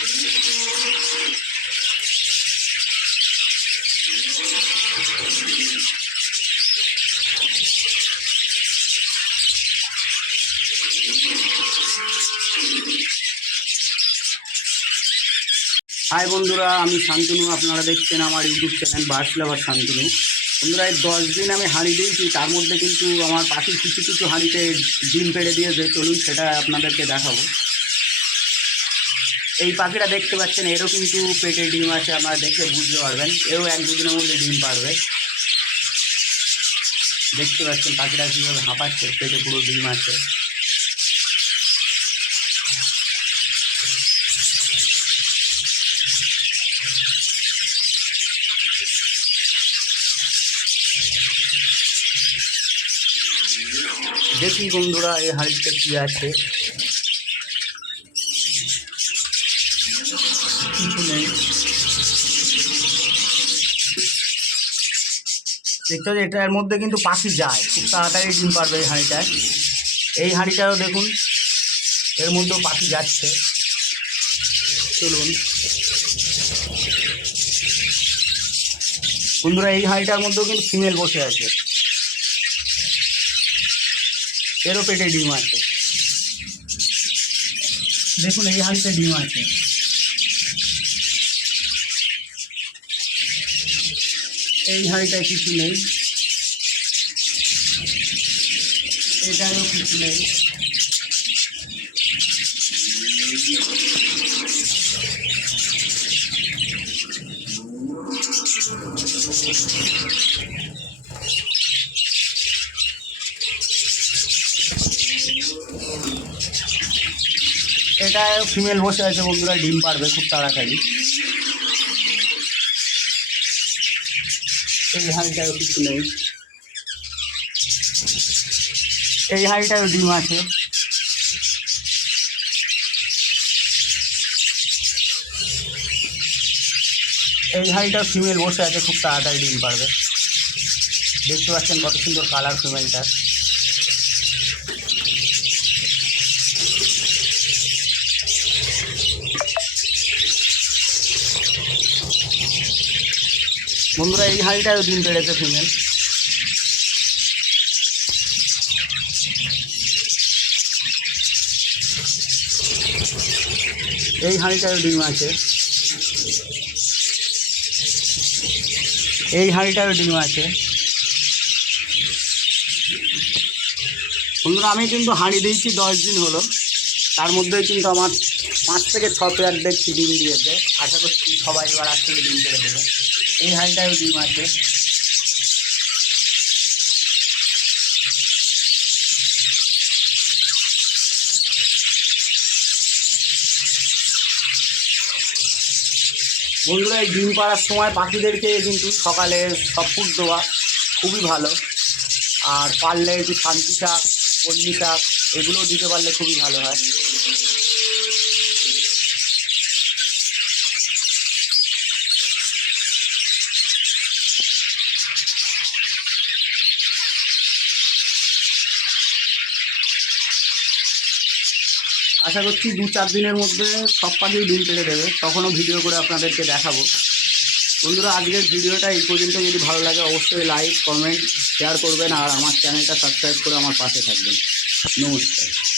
High বন্ধুরা, আমি শান্তনু, আপনারা দেখছেন আমার YouTube channel birds lover Shantanu. বন্ধুরা, এই দশ দিন আমি হাঁড়ি দিয়েছি, তার মধ্যে কিন্তু আমার পাখির কিছু কিছু হাঁড়িতে ডিম পেড়ে দিয়েছে, চলুন সেটা আপনাদেরকে দেখাবো। এই পাখিটা দেখতে পাচ্ছেন, এরও কিন্তু পেটে ডিম আছে, আপনারা দেখে বুঝতে পারবেন। এও এক দুদিনের মধ্যে ডিম পারবে। দেখতে পাচ্ছেন পাখিটা কীভাবে হাঁপাচ্ছে, পেটে পুরো ডিম আছে। দেখি বন্ধুরা, এই হাঁড়িতে কী আছে। দেখতে পাচ্ছি এটার মধ্যে কিন্তু পাখি যায়। খুব তাড়াতাড়ি ডিম পারবে এই হাঁড়িটায়। এই হাঁড়িটাও দেখুন, এর মধ্যেও পাখি যাচ্ছে। চলুন। বন্ধুরা, এই হাঁড়িটার মধ্যেও কিন্তু ফিমেল বসে আছে। এরও পেটে ডিম আছে। দেখুন, এই হাঁড়িতে ডিম আছে। এই হাঁড়িটায় কিছু নেই এটারও কিছু নেই এটা ফিমেল বসে আছে বন্ধুরা, ডিম পারবে খুব তাড়াতাড়ি। এই হাঁড়িটাও কিছু নেই এই হাঁড়িটাও ডিম আছে। এই হাঁড়িটাও ফিমেল বসে আছে খুব তাড়াতাড়ি ডিম পারবে। দেখতে পাচ্ছেন কত সুন্দর কালার ফিমেলটার বন্ধুরা, এই হাঁড়িটাও ডিম পেড়েছে ফিমেল এই হাঁড়িটাও ডিম আছে। এই হাঁড়িটারও ডিম আছে। বন্ধুরা, আমি কিন্তু হাঁড়ি দিয়েছি দশ দিন হলো। তার মধ্যে কিন্তু আমার পাঁচ থেকে ছ পেয়ার দেখছি ডিম দিয়েছে। আশা করছি সবাই এবার আজ থেকে ডিম পেড়ে দেবে। এই হাঁড়িটারও ডিম আছে বন্ধুরা, এই ডিম পাড়ার সময় পাখিদেরকে কিন্তু সকালে সব ফুড দেওয়া খুবই ভালো। আর পারলে একটু শান্তি শাক কলমি শাক এগুলোও দিতে পারলে খুবই ভালো হয়। আশা করছি দু চার দিনের মধ্যে সব পাখিই ডিম পেড়ে দেবে। তখনও ভিডিও করে আপনাদেরকে দেখাবো। বন্ধুরা, আজকের ভিডিওটা এই পর্যন্ত। যদি ভালো লাগে, অবশ্যই লাইক কমেন্ট শেয়ার করবেন, আর আমার চ্যানেলটা সাবস্ক্রাইব করে আমার পাশে থাকবেন। নমস্কার।